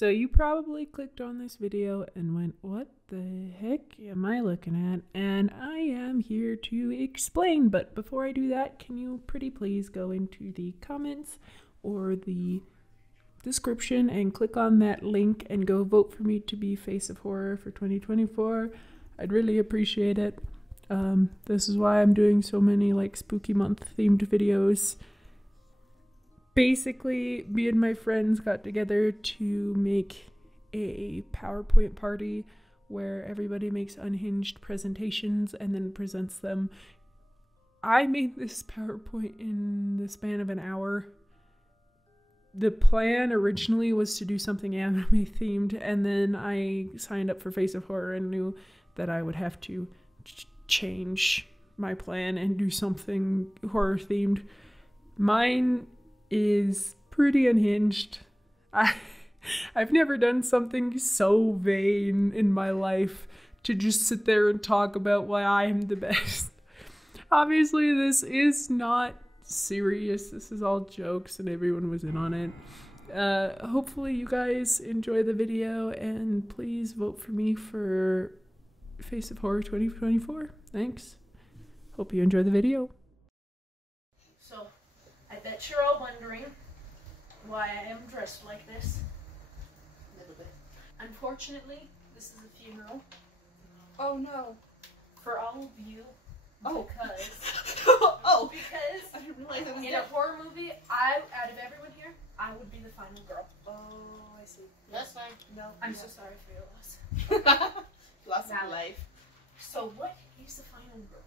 So you probably clicked on this video and went, what the heck am I looking at? And I am here to explain. But before I do that, can you pretty please go into the comments or the description and click on that link and go vote for me to be Face of Horror for 2024. I'd really appreciate it. This is why I'm doing so many like spooky month themed videos. Basically, me and my friends got together to make a PowerPoint party where everybody makes unhinged presentations and then presents them. I made this PowerPoint in the span of an hour. The plan originally was to do something anime themed, and then I signed up for Face of Horror and knew that I would have to change my plan and do something horror themed. Mine is pretty unhinged. I've never done something so vain in my life, to just sit there and talk about why I am the best. Obviously, this is not serious. This is all jokes and everyone was in on it. Hopefully you guys enjoy the video and please vote for me for Face of Horror 2024. Thanks. Hope you enjoy the video. So, I bet you're all wondering why I am dressed like this. A little bit. Unfortunately, this is a funeral. Oh no. For all of you. Oh. Because I didn't realize it was in a horror movie, out of everyone here, I would be the final girl. Oh, I see. That's fine. No. I'm so sorry for your loss. Loss of life. So what is the final girl?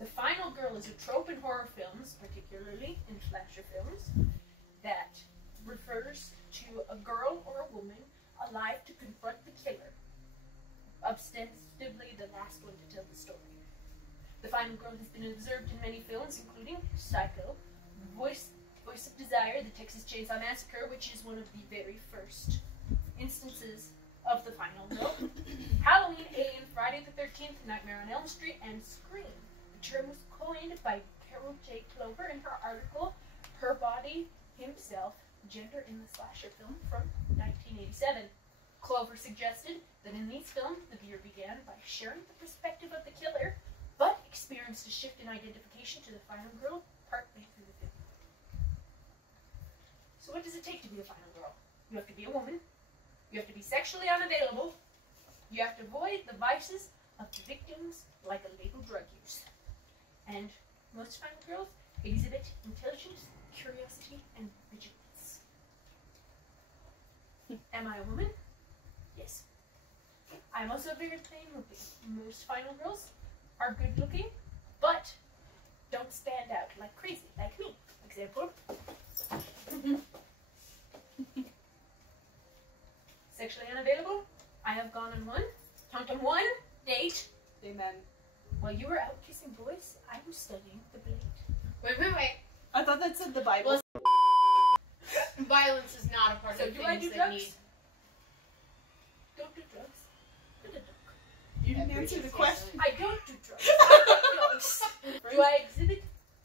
The final girl is a trope in horror films, particularly in slasher films, that refers to a girl or a woman alive to confront the killer, ostensibly the last one to tell the story. The final girl has been observed in many films, including Psycho, Voice of Desire, the Texas Chainsaw Massacre, which is one of the very first instances of the final girl, Halloween, Alien, Friday the 13th, Nightmare on Elm Street, and Scream. The term was coined by Carol J. Clover in her article, Her Body, Himself, Gender in the Slasher Film from 1987. Clover suggested that in these films, the viewer began by sharing the perspective of the killer, but experienced a shift in identification to the final girl partway through the film. So what does it take to be the final girl? You have to be a woman. You have to be sexually unavailable. You have to avoid the vices of the victims like illegal drug use. And most final girls exhibit intelligence, curiosity, and vigilance. Am I a woman? Yes. I'm also very plain looking. Most final girls are good looking, but don't stand out like crazy, like me. Example. Sexually unavailable. I have gone on one date. Amen. While you were out kissing boys, I was studying the blade. Wait. I thought that said the Bible. Violence is not a part So of do I things do that drugs? need. Don't do drugs. Put a duck. You didn't answer the question. I don't do drugs. Do I exhibit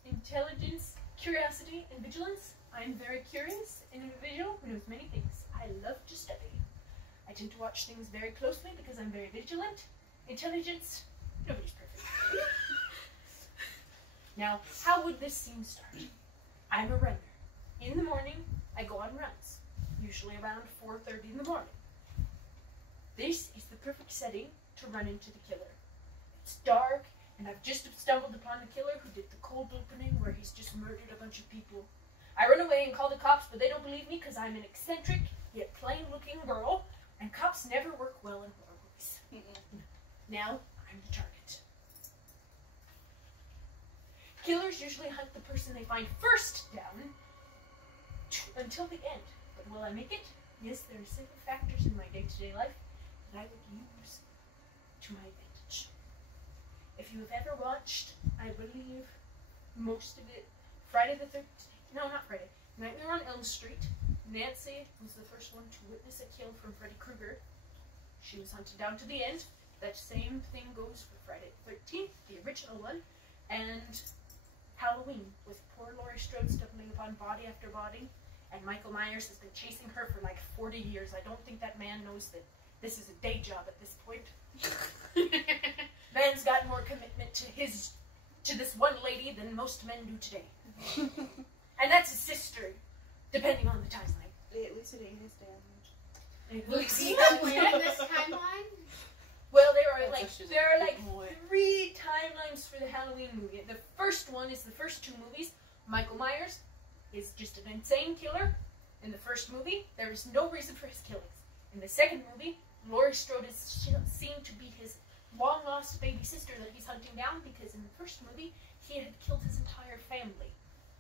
intelligence, curiosity, and vigilance? I'm very curious and individual who knows many things. I love to study. I tend to watch things very closely because I'm very vigilant. Intelligence, nobody's perfect. Now, how would this scene start? I'm a runner. In the morning, I go on runs, usually around 4:30 in the morning. This is the perfect setting to run into the killer. It's dark, and I've just stumbled upon the killer who did the cold opening where he's just murdered a bunch of people. I run away and call the cops, but they don't believe me because I'm an eccentric, yet plain-looking girl, and cops never work well in horror movies. Now, I'm the target. Killers usually hunt the person they find first down until the end. But will I make it? Yes, there are simple factors in my day-to-day life that I would use to my advantage. If you have ever watched, I believe, most of it, Friday the 13th, no, not Friday, Nightmare on Elm Street, Nancy was the first one to witness a kill from Freddy Krueger. She was hunted down to the end. That same thing goes for Friday the 13th, the original one, and Halloween, with poor Laurie Strode stumbling upon body after body, and Michael Myers has been chasing her for like 40 years. I don't think that man knows that this is a day job at this point. Man's got more commitment to this one lady than most men do today. And that's his sister, depending on the timeline. At least it ain't his damage. Will you see Where in this timeline? Well, there are like That's just 3 timelines for the Halloween movie. The first one is the first 2 movies. Michael Myers is just an insane killer. In the first movie, there is no reason for his killings. In the second movie, Laurie Strode is seen to be his long-lost baby sister that he's hunting down because in the first movie, he had killed his entire family.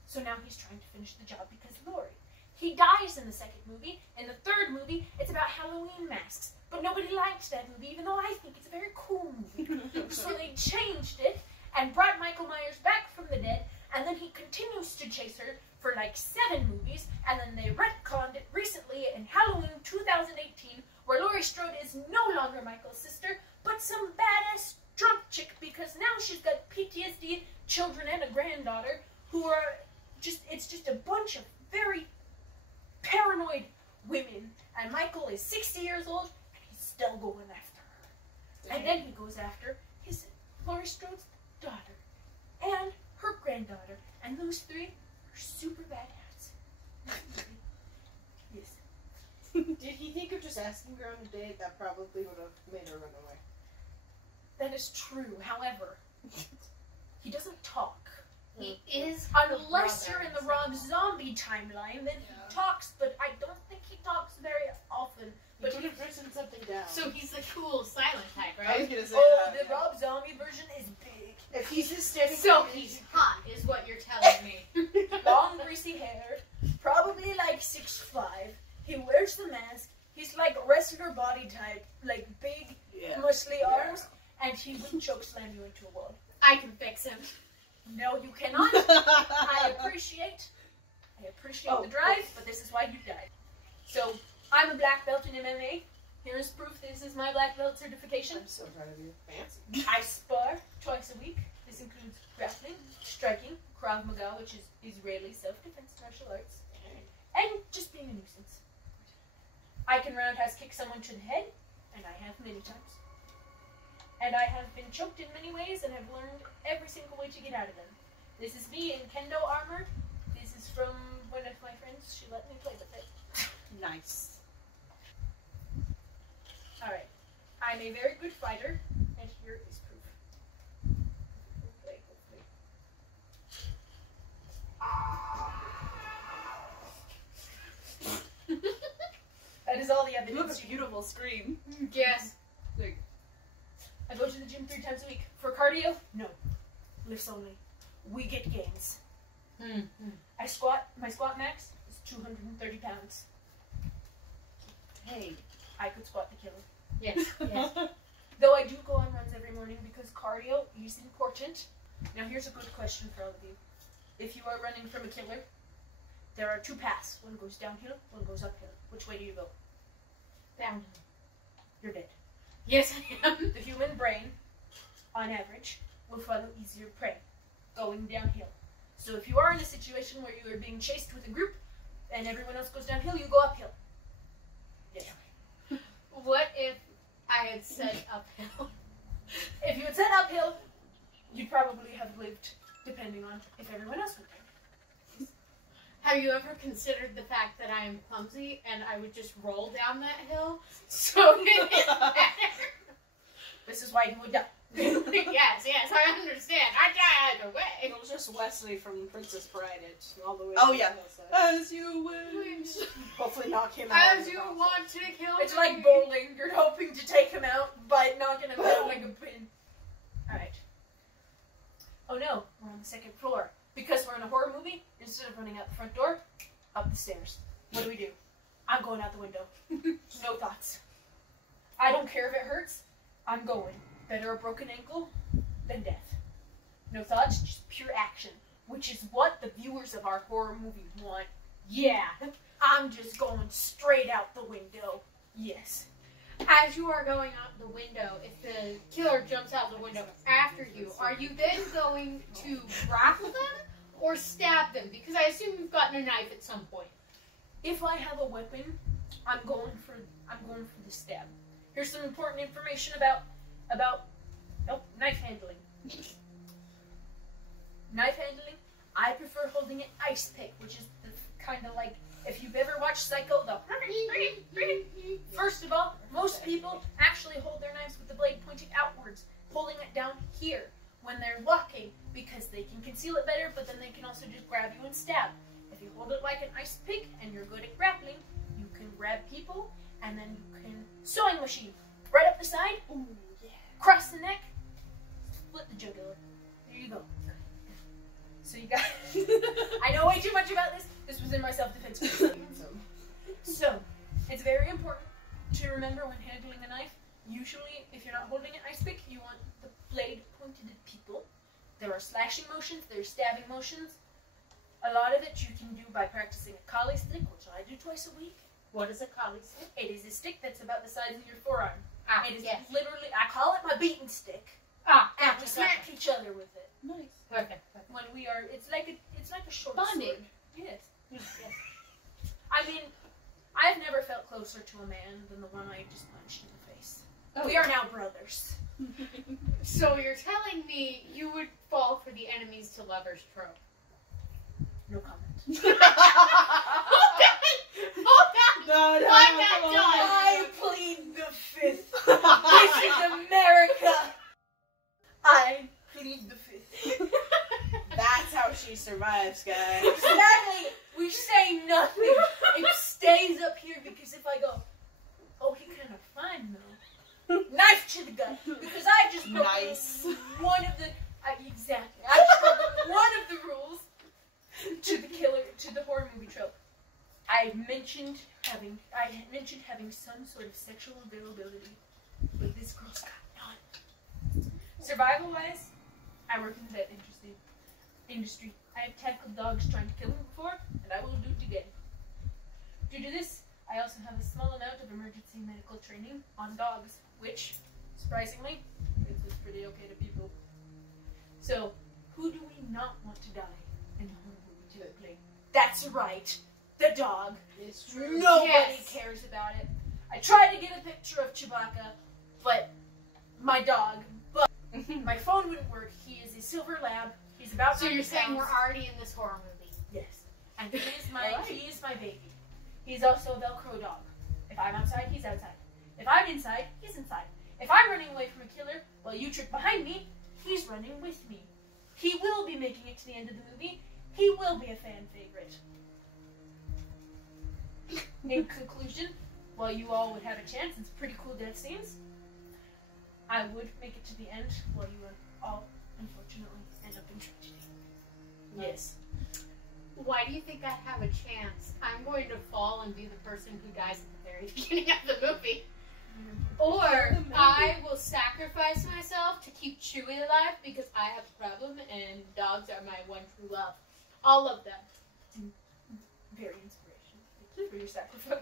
So now he's trying to finish the job because of Laurie. He dies in the second movie. In the third movie, it's about Halloween masks. But nobody liked that movie, even though I think it's a very cool movie. So they changed it and brought Michael Myers back from the dead, and then he continues to chase her for like 7 movies, and then they retconned it recently in Halloween 2018, where Laurie Strode is no longer Michael's sister, but some badass drunk chick, because now she's got PTSD, children, and a granddaughter, who are it's just a bunch of very paranoid women, and Michael is 60 years old, and he's still going after her. And then he goes after his Laurie Strode's daughter, and her granddaughter, and those 3 are super badass. Yes. Did he think of just asking her on a date? That probably would have made her run away. That is true, however, he doesn't talk. He is. Unless you're in the Rob Zombie timeline, then he talks, but I don't think he talks very often. But But he could have written something down. So he's the cool silent type, I was right? gonna say the that. Rob Zombie version is big. If he's hysterical, So he's hot, is what you're telling me. Long, greasy hair, probably like 6'5". He wears the mask. He's like wrestler body type, like big, muscly arms, and he would chokeslam you into a wall. I can fix him. No, you cannot. I appreciate the drive, but this is why you died. So, I'm a black belt in MMA. Here is proof this is my black belt certification. I'm so proud of you. Fancy. I spar twice a week. This includes grappling, striking, Krav Maga, which is Israeli self-defense martial arts, and just being a nuisance. I can roundhouse kick someone to the head, and I have many times. And I have been choked in many ways and have learned every single way to get out of them. This is me in kendo armor. This is from one of my friends. She let me play with it. Nice. Alright. I'm a very good fighter, and here is proof. Hopefully. That is all the You have evidence. a beautiful scream. Yes. I go to the gym 3 times a week. For cardio? No. Lifts only. We get gains. My squat max is 230 pounds. Hey. I could squat the killer. Yes. Yes. Though I do go on runs every morning because cardio is important. Now here's a good question for all of you. If you are running from a killer, there are 2 paths. One goes downhill, one goes uphill. Which way do you go? Down. You're dead. Yes, I am. The human brain, on average, will follow easier prey, going downhill. So if you are in a situation where you are being chased with a group, and everyone else goes downhill, you go uphill. Yes. What if I had said uphill? If you had said uphill, you'd probably have lived, depending on if everyone else went down. Have you ever considered the fact that I am clumsy and I would just roll down that hill? So it is better. This is why you would die. Yes, I understand. I died It away. was just Wesley from Princess Bride. It's all the way. Oh, to yeah. the hillside. As you wish. Hopefully knock him out. As you want to kill It's me. like bowling. You're hoping to take him out by knocking him down like a pin. Alright. Oh no, we're on the 2nd floor. Because we're in a horror movie, instead of running out the front door, up the stairs. What do? I'm going out the window. No thoughts. I don't care if it hurts. I'm going. Better a broken ankle than death. No thoughts, just pure action. Which is what the viewers of our horror movies want. Yeah, I'm just going straight out the window. Yes. As you are going out the window, if the killer jumps out the window after you, are you then going to grapple them or stab them? Because I assume you've gotten a knife at some point. if I have a weapon, I'm going for the stab. Here's some important information about knife handling. Knife handling, I prefer holding an ice pick, which is the kind of like, if you've ever watched Psycho, the first of all, most people actually hold their knives with the blade pointing outwards, holding it down here when they're walking, because they can conceal it better, but then they can also just grab you and stab. If you hold it like an ice pick and you're good at grappling, you can grab people, and then you can sewing machine right up the side, Ooh, yeah. cross the neck, split the jugular. There you go. So you got. I know way too much about this. This was in my self-defense course. So it's very important to remember when handling a knife. Usually, if you're not holding an ice pick, you want the blade pointed at people. There are slashing motions. There are stabbing motions. A lot of it you can do by practicing a collie stick, which I do twice a week. What is a collie stick? It is a stick that's about the size of your forearm. It is yes. literally, I call it my beating stick. And we smack each other with it. Nice. Perfect. When we are, it's like a short Bonding. sword. Yes. Yes. I mean, I've never felt closer to a man than the one I just punched in the face. Oh. We are now brothers. So you're telling me you would fall for the enemies to lovers trope? No comment. Hold on! No, no, I'm no, not come on. done. I plead the fifth. This is America. I plead the fifth. That's how she survives, guys. Exactly. We say nothing. It stays up here because if I go, oh, he kind of fine though. Knife to the gut. Because I just broke Nice. one of the exactly. I just broke one of the rules to the horror movie trope. I had mentioned having some sort of sexual availability, but this girl's got none. Survival wise, I work in the vet industry. I have tackled dogs trying to kill me before, and I will do it again. Due to this, I also have a small amount of emergency medical training on dogs, which, surprisingly, is pretty okay to people. So, who do we not want to die in the horror movie typically? That's right, the dog. It's true. Nobody Yes. cares about it. I tried to get a picture of Chewbacca, but my dog, but my phone wouldn't work. He is a silver lab. He's about So 90 you're saying pounds. we're already in this horror movie? Yes. And he is Alright. he is my baby. He's also a Velcro dog. If I'm outside, he's outside. If I'm inside, he's inside. If I'm running away from a killer while you trick behind me, he's running with me. He will be making it to the end of the movie. He will be a fan favorite. In conclusion, while you all would have a chance, it's pretty cool death scenes, I would make it to the end while you would all, unfortunately, end up in tragedy. Yes. Why do you think I have a chance? I'm going to fall and be the person who dies at the very beginning of the movie. Or I will sacrifice myself to keep Chewie alive because I have a problem and dogs are my one true love. All of them. Very inspirational. Thank you for your sacrifice.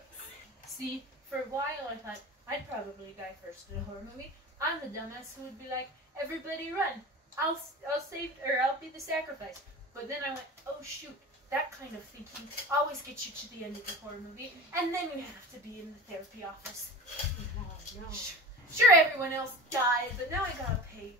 See, for a while I thought I'd probably die first in a horror movie. I'm the dumbass who would be like, everybody run. I'll save, or I'll be the sacrifice. But then I went, oh shoot, that kind of thinking always gets you to the end of the horror movie, and then you have to be in the therapy office. Oh, no. Sure, everyone else died, but now I gotta pay